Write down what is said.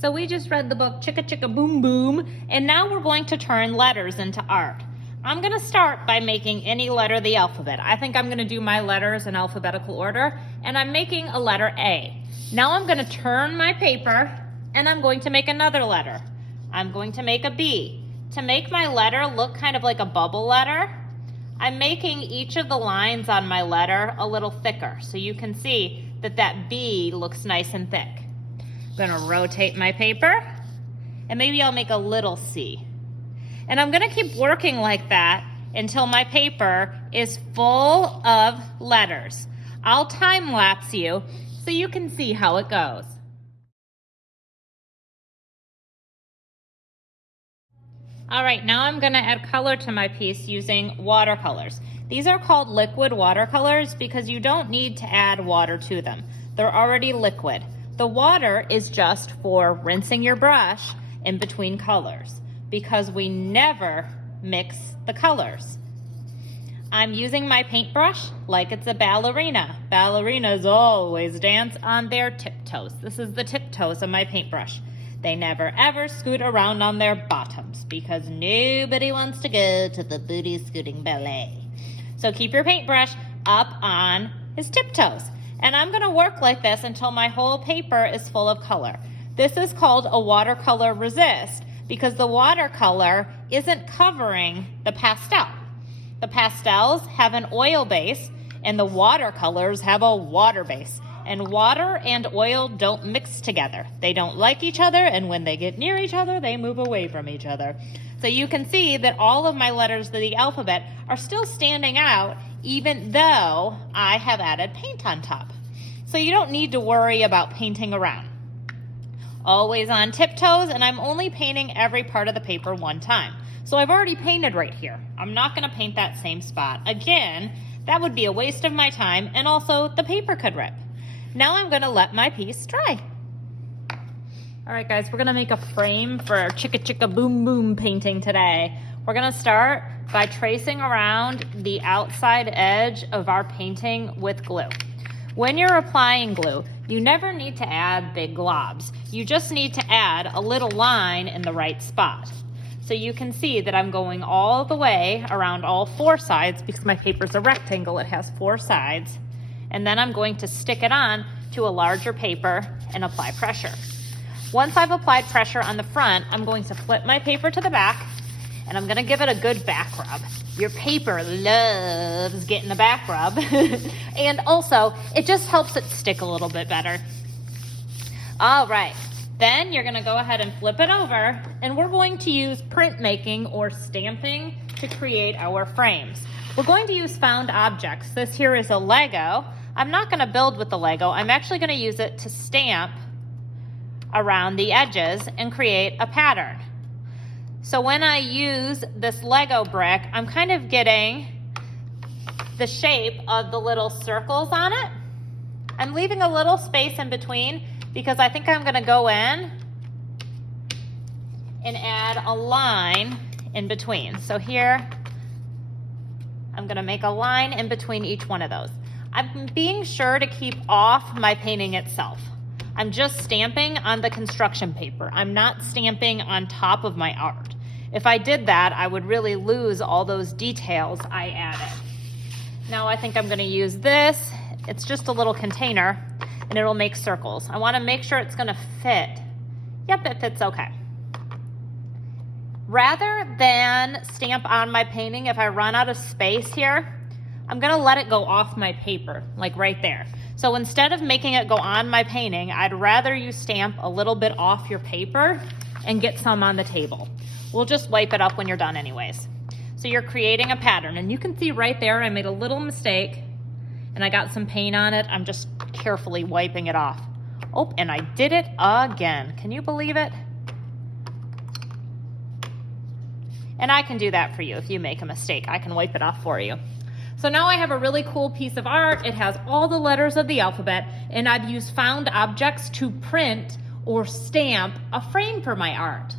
So we just read the book Chicka Chicka Boom Boom, and now we're going to turn letters into art. I'm going to start by making any letter of the alphabet. I think I'm going to do my letters in alphabetical order, and I'm making a letter A. Now I'm going to turn my paper, and I'm going to make another letter. I'm going to make a B. To make my letter look kind of like a bubble letter, I'm making each of the lines on my letter a little thicker, so you can see that that B looks nice and thick. I'm going to rotate my paper, and maybe I'll make a little C. And I'm going to keep working like that until my paper is full of letters. I'll time lapse you so you can see how it goes. All right, now I'm going to add color to my piece using watercolors. These are called liquid watercolors because you don't need to add water to them. They're already liquid. The water is just for rinsing your brush in between colors because we never mix the colors. I'm using my paintbrush like it's a ballerina. Ballerinas always dance on their tiptoes. This is the tiptoes of my paintbrush. They never ever scoot around on their bottoms because nobody wants to go to the booty scooting ballet. So keep your paintbrush up on his tiptoes. And I'm going to work like this until my whole paper is full of color. This is called a watercolor resist because the watercolor isn't covering the pastel. The pastels have an oil base and the watercolors have a water base. And water and oil don't mix together. They don't like each other, and when they get near each other, they move away from each other. So you can see that all of my letters of the alphabet are still standing out even though I have added paint on top. So you don't need to worry about painting around. Always on tiptoes, and I'm only painting every part of the paper one time. So I've already painted right here. I'm not going to paint that same spot. Again, that would be a waste of my time, and also the paper could rip. Now I'm going to let my piece dry. All right, guys, we're going to make a frame for our Chicka Chicka Boom Boom painting today. We're going to start by tracing around the outside edge of our painting with glue. When you're applying glue, you never need to add big globs. You just need to add a little line in the right spot. So you can see that I'm going all the way around all four sides because my paper's a rectangle. It has four sides. And then I'm going to stick it on to a larger paper and apply pressure. Once I've applied pressure on the front, I'm going to flip my paper to the back and I'm going to give it a good back rub. Your paper loves getting the back rub. And also, it just helps it stick a little bit better. All right, then you're going to go ahead and flip it over and we're going to use printmaking or stamping to create our frames. We're going to use found objects. This here is a Lego. I'm not going to build with the Lego. I'm actually going to use it to stamp around the edges and create a pattern. So when I use this Lego brick, I'm kind of getting the shape of the little circles on it. I'm leaving a little space in between because I think I'm going to go in and add a line in between. So here, I'm going to make a line in between each one of those. I'm being sure to keep off my painting itself. I'm just stamping on the construction paper. I'm not stamping on top of my art. If I did that, I would really lose all those details I added. Now I think I'm going to use this. It's just a little container and it'll make circles. I want to make sure it's going to fit. Yep, it fits okay. Rather than stamp on my painting, if I run out of space here, I'm going to let it go off my paper, like right there. So instead of making it go on my painting, I'd rather you stamp a little bit off your paper and get some on the table. We'll just wipe it up when you're done anyways. So you're creating a pattern, and you can see right there I made a little mistake and I got some paint on it. I'm just carefully wiping it off. Oh, and I did it again. Can you believe it? And I can do that for you if you make a mistake. I can wipe it off for you. So now I have a really cool piece of art. It has all the letters of the alphabet, and I've used found objects to print or stamp a frame for my art.